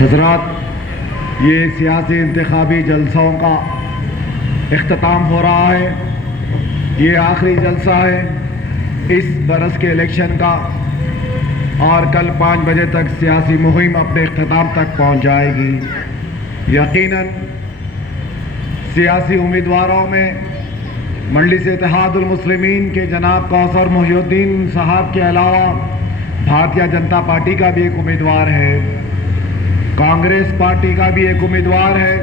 حضرات، یہ سیاسی انتخابی جلسوں کا اختتام ہو رہا ہے. یہ آخری جلسہ ہے اس برس کے الیکشن کا، اور کل 5 بجے تک سیاسی مہم اپنے اختتام تک پہنچ جائے گی. یقیناً سیاسی امیدواروں میں مجلس اتحاد المسلمین کے جناب کوثر محی الدین صاحب کے علاوہ بھارتیہ جنتا پارٹی کا بھی ایک امیدوار ہے، کانگریس پارٹی کا بھی ایک امیدوار ہے.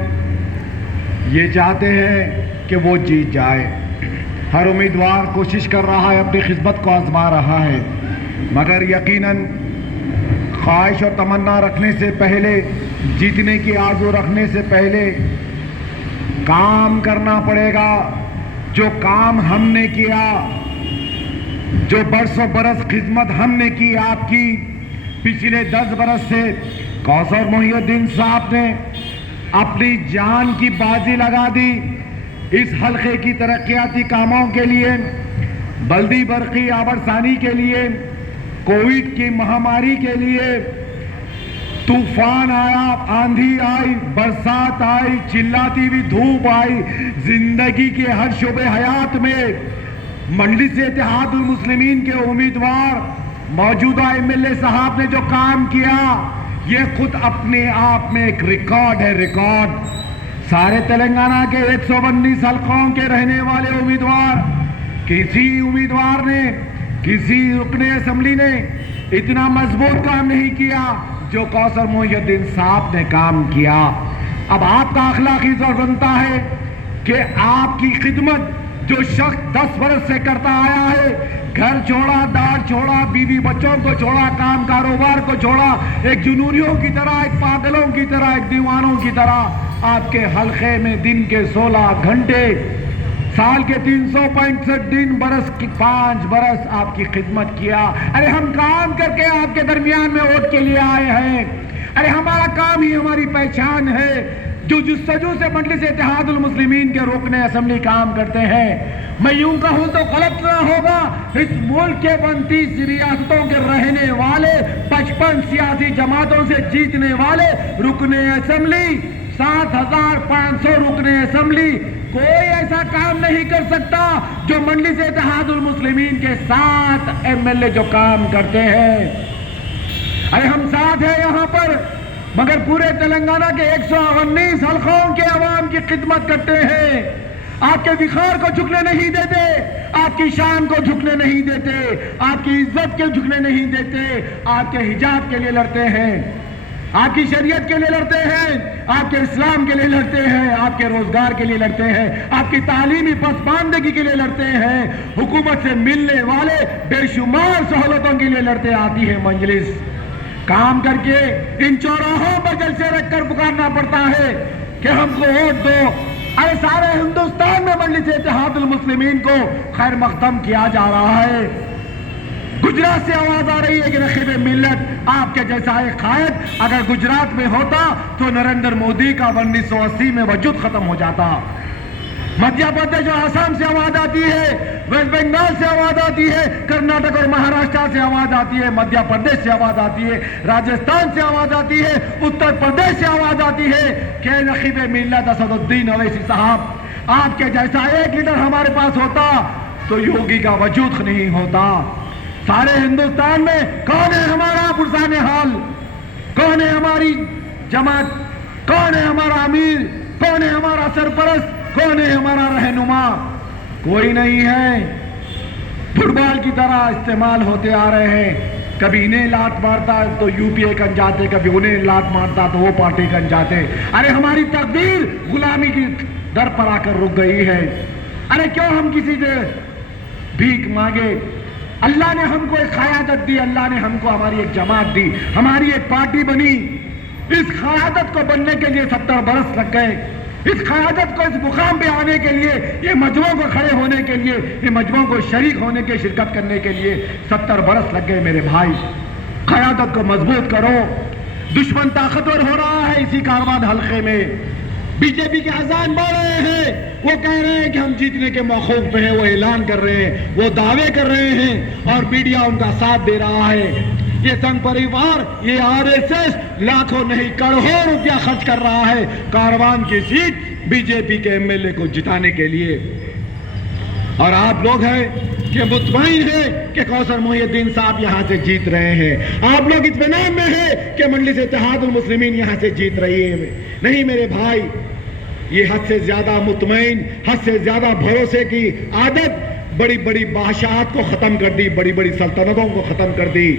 یہ چاہتے ہیں کہ وہ جیت جائے. ہر امیدوار کوشش کر رہا ہے، اپنی خدمت کو آزما رہا ہے، مگر یقیناً خواہش اور تمنا رکھنے سے پہلے، جیتنے کی آرزو رکھنے سے پہلے کام کرنا پڑے گا. جو کام ہم نے کیا، جو برسوں برس خدمت ہم نے کی آپ کی، پچھلے 10 برس سے کوثر محی الدین صاحب نے اپنی جان کی بازی لگا دی اس حلقے کی ترقیاتی کاموں کے لیے، بلدی برقی آبرسانی کے لیے، کووڈ کی مہاماری کے لیے. طوفان آیا، آندھی آئی، برسات آئی، چلاتی ہوئی دھوپ آئی، زندگی کے ہر شعبے حیات میں مجلس اتحاد المسلمین کے امیدوار موجودہ MLA صاحب نے جو کام کیا، یہ خود اپنے آپ میں ایک ریکارڈ ہے. ریکارڈ سارے تلنگانہ کے 119 حلقوں کے رہنے والے امیدوار، کسی امیدوار نے، کسی رکن اسمبلی نے اتنا مضبوط کام نہیں کیا جو کوثر محی الدین صاحب نے کام کیا. اب آپ کا اخلاقی فرض بنتا ہے کہ آپ کی خدمت جو شخص 10 برس سے کرتا آیا ہے، گھر چھوڑا، دار چھوڑا، بیوی بچوں کو چھوڑا، کام کاروبار کو چھوڑا، ایک جنونیوں کی طرح، ایک پاگلوں کی طرح، ایک دیوانوں کی طرح آپ کے حلقے میں دن کے 16 گھنٹے، سال کے 365 دن، برس کی 5 برس آپ کی خدمت کیا. ارے ہم کام کر کے آپ کے درمیان میں ووٹ کے لیے آئے ہیں. ارے ہمارا کام ہی ہماری پہچان ہے. جو جستجو سے مجلس اتحاد المسلمین کے رکن اسمبلی کام کرتے ہیں، میں یوں کہوں تو غلط نہ ہوگا، اس ملک کے 29 ریاستوں کے رہنے والے، 55 سیاسی جماعتوں سے جیتنے والے رکن اسمبلی، 7500 رکن اسمبلی، کوئی ایسا کام نہیں کر سکتا جو مجلس اتحاد المسلمین کے 7 MLA جو کام کرتے ہیں. ارے ہم ساتھ ہیں یہاں پر، مگر پورے تلنگانہ کے 119 حلقوں کے عوام کی خدمت کرتے ہیں. آپ کے وقار کو جھکنے نہیں دیتے، آپ کی شان کو جھکنے نہیں دیتے، آپ کی عزت کے جھکنے نہیں دیتے. آپ کے حجاب کے لیے لڑتے ہیں، آپ کی شریعت کے لیے لڑتے ہیں، آپ کے اسلام کے لیے لڑتے ہیں، آپ کے روزگار کے لیے لڑتے ہیں، آپ کی تعلیمی پسماندگی کے لیے لڑتے ہیں، حکومت سے ملنے والے بے شمار سہولتوں کے لیے لڑتے. آتی ہے مجلس کام کر کے ان چوراہوں پر جلسے رکھ کر پکارنا پڑتا ہے کہ ہم کو ووٹ دو. ارے سارے ہندوستان میں مجلس اتحاد المسلمین کو خیر مقدم کیا جا رہا ہے. گجرات سے آواز آ رہی ہے کہ رقیب ملت آپ کے جیسا ایک قائد اگر گجرات میں ہوتا تو نریندر مودی کا 1980 میں وجود ختم ہو جاتا. مدھیہ پردیش اور آسام سے آواز آتی ہے، ویسٹ بنگال سے آواز آتی ہے، کرناٹک اور مہاراشٹر سے آواز آتی ہے، مدھیہ پردیش سے آواز آتی ہے، راجستھان سے آواز آتی ہے، اتر پردیش سے آواز آتی ہے کہ رقیب ملت اسد الدین اویسی صاحب، آپ کے جیسا ایک لیڈر ہمارے پاس ہوتا تو یوگی کا وجود نہیں ہوتا. سارے ہندوستان میں کون ہے ہمارا پرسان حال؟ کون ہے ہماری جماعت؟ کون ہے ہمارا امیر؟ کون ہے ہمارا سرپرست؟ کون ہے ہمارا رہنما؟ کوئی نہیں ہے. فٹ بال کی طرح استعمال ہوتے آ رہے ہیں. کبھی انہیں لات مارتا تو UPA کن جاتے، کبھی انہیں لات مارتا تو وہ پارٹی کن جاتے. ارے ہماری تقدیر غلامی کی در پر آ کر رک گئی ہے. ارے کیوں ہم کسی سے بھیک مانگے؟ اللہ نے ہم کو ایک قیادت دی، اللہ نے ہم کو ہماری ایک جماعت دی، ہماری ایک پارٹی بنی. اس قیادت کو بننے کے لیے 70 برس لگ گئے. اس قیادت کو اس مقام پہ آنے کے لیے، یہ مجمعوں کو کھڑے ہونے کے لیے، یہ مجمعوں کو شریک ہونے کے، شرکت کرنے کے لیے 70 برس لگ گئے. میرے بھائی، قیادت کو مضبوط کرو. دشمن طاقتور ہو رہا ہے اسی کاروان حلقے میں. BJP کے اذان بڑھ رہے ہیں، وہ کہہ رہے ہیں کہ ہم جیتنے کے موقوف پہ ہیں، وہ اعلان کر رہے ہیں، وہ دعوے کر رہے ہیں اور میڈیا ان کا ساتھ دے رہا ہے. یہ سنگ پریوار، یہ RSS لاکھوں نہیں کروڑوں روپیہ خرچ کر رہا ہے کاروان کی سیٹ بی جے پی کے MLA کو جتانے کے لیے. اور آپ لوگ ہیں کہ مطمئن ہیں کہ کوثر محی الدین صاحب یہاں سے جیت رہے ہیں. آپ لوگ اطمینان میں ہیں کہ مجلس اتحاد المسلمین یہاں سے جیت رہی ہے. نہیں میرے بھائی، یہ حد سے زیادہ مطمئن، حد سے زیادہ بھروسے کی عادت بڑی بڑی بادشاہت کو ختم کر دی، بڑی بڑی سلطنتوں کو ختم کر دی.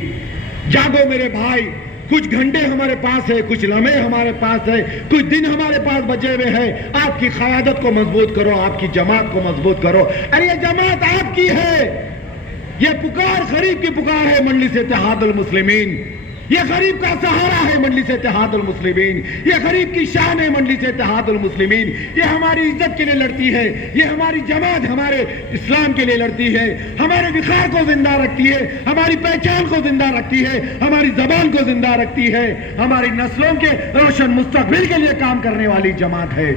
جاگو میرے بھائی، کچھ گھنٹے ہمارے پاس ہے، کچھ لمحے ہمارے پاس ہے، کچھ دن ہمارے پاس بچے ہوئے ہیں. آپ کی قیادت کو مضبوط کرو، آپ کی جماعت کو مضبوط کرو. ارے یہ جماعت آپ کی ہے، یہ پکار غریب کی پکار ہے مجلس اتحاد المسلمین. یہ غریب کا سہارا ہے مجلس اتحاد المسلمین، یہ غریب کی شان ہے مجلس اتحاد المسلمین. یہ ہماری عزت کے لیے لڑتی ہے، یہ ہماری جماعت ہمارے اسلام کے لیے لڑتی ہے، ہمارے وقار کو زندہ رکھتی ہے، ہماری پہچان کو زندہ رکھتی ہے، ہماری زبان کو زندہ رکھتی ہے، ہماری نسلوں کے روشن مستقبل کے لیے کام کرنے والی جماعت ہے.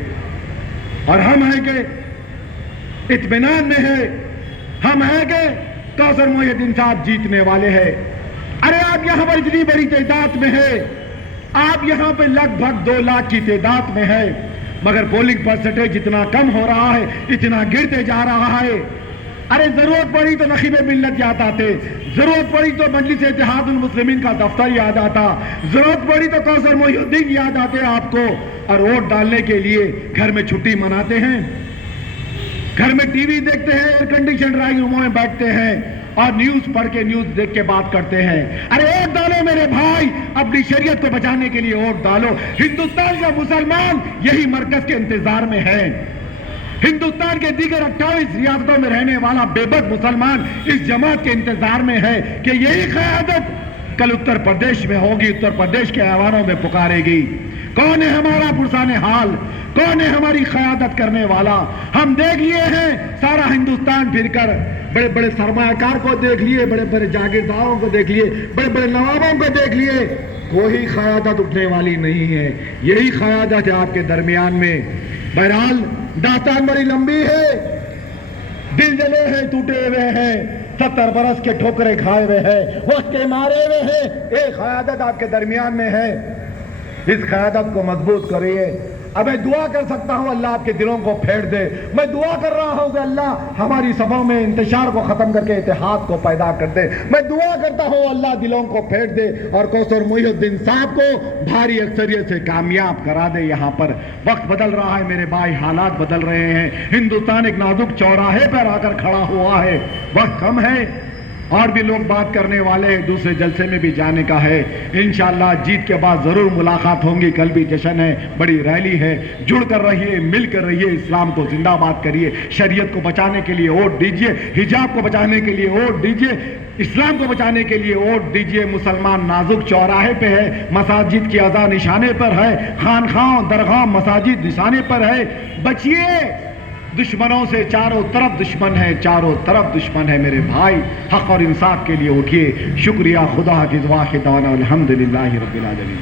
اور ہم ہیں کہ اطمینان میں ہے، ہم ہیں کہ کوثر محی الدین صاحب جیتنے والے ہیں. ارے آپ یہاں پر اتنی بڑی تعداد میں ہے، آپ یہاں پہ لگ بھگ 2 لاکھ کی تعداد میں ہے، مگر پولنگ پرسنٹیج جتنا کم ہو رہا ہے اتنا گرتے جا رہا ہے. ارے ضرورت پڑی تو نخیب ملت یاد آتے، ضرورت پڑی تو مجلس اتحاد المسلمین کا دفتر یاد آتا، ضرورت پڑی تو کوثر محی الدین یاد آتے آپ کو. اور ووٹ ڈالنے کے لیے گھر میں چھٹی مناتے ہیں، گھر میں ٹی وی دیکھتے ہیں، ایئر کنڈیشن ڈرائنگ روموں میں بیٹھتے ہیں اور نیوز پڑھ کے نیوز دیکھ کے بات کرتے ہیں. ارے ووٹ ڈالو میرے بھائی، اپنی شریعت کو بچانے کے لیے ووٹ ڈالو. ہندوستان کا مسلمان یہی مرکز کے انتظار میں ہے. ہندوستان کے دیگر 28 ریاستوں میں رہنے والا بے بس مسلمان اس جماعت کے انتظار میں ہے کہ یہی قیادت کل اتر پردیش میں ہوگی، اتر پردیش کے ایوانوں میں پکارے گی. کون ہے ہمارا پرسان حال، کون ہے ہماری قیادت کرنے والا؟ ہم دیکھ لیے ہیں سارا ہندوستان پھر کر، بڑے بڑے سرمایہ کار کو دیکھ لیے، بڑے بڑے جاگیرداروں کو دیکھ لیے، بڑے بڑے نوابوں کو دیکھ لیے، کوئی قیادت اٹھنے والی نہیں ہے. یہی قیادت ہے آپ کے درمیان میں. بہرحال داستان بڑی لمبی ہے، دل جلے ہیں، ٹوٹے ہوئے ہیں، 70 برس کے ٹھوکرے کھائے ہوئے ہیں، وقت کے مارے ہوئے ہیں. ایک قیادت آپ کے درمیان میں ہے، اس قیادت کو مضبوط کریے. اب میں دعا کر سکتا ہوں اللہ آپ کے دلوں کو پھیر دے. میں دعا کر رہا ہوں کہ اللہ ہماری صفوں میں انتشار کو ختم کر کے اتحاد کو پیدا کر دے. میں دعا کرتا ہوں اللہ دلوں کو پھیر دے اور کوثر محی الدین صاحب کو بھاری اکثریت سے کامیاب کرا دے. یہاں پر وقت بدل رہا ہے میرے بھائی، حالات بدل رہے ہیں. ہندوستان ایک نازک چوراہے پر آ کر کھڑا ہوا ہے. وقت کم ہے، اور بھی لوگ بات کرنے والے ہیں، دوسرے جلسے میں بھی جانے کا ہے. انشاءاللہ جیت کے بعد ضرور ملاقات ہوں گی. کل بھی جشن ہے، بڑی ریلی ہے. جڑ کر رہیے، مل کر رہیے، اسلام کو زندہ باد کریے. شریعت کو بچانے کے لیے ووٹ دیجیے، حجاب کو بچانے کے لیے ووٹ دیجیے، اسلام کو بچانے کے لیے ووٹ دیجیے. مسلمان نازک چوراہے پہ ہے، مساجد کی اذان نشانے پر ہے، خانخواہ درگاہ مساجد نشانے پر ہے. بچیے دشمنوں سے، چاروں طرف دشمن ہے، چاروں طرف دشمن ہے میرے بھائی. حق اور انصاف کے لیے اٹھیے. شکریہ. خدا حافظ. واخر دعوانا الحمدللہ رب العالمین.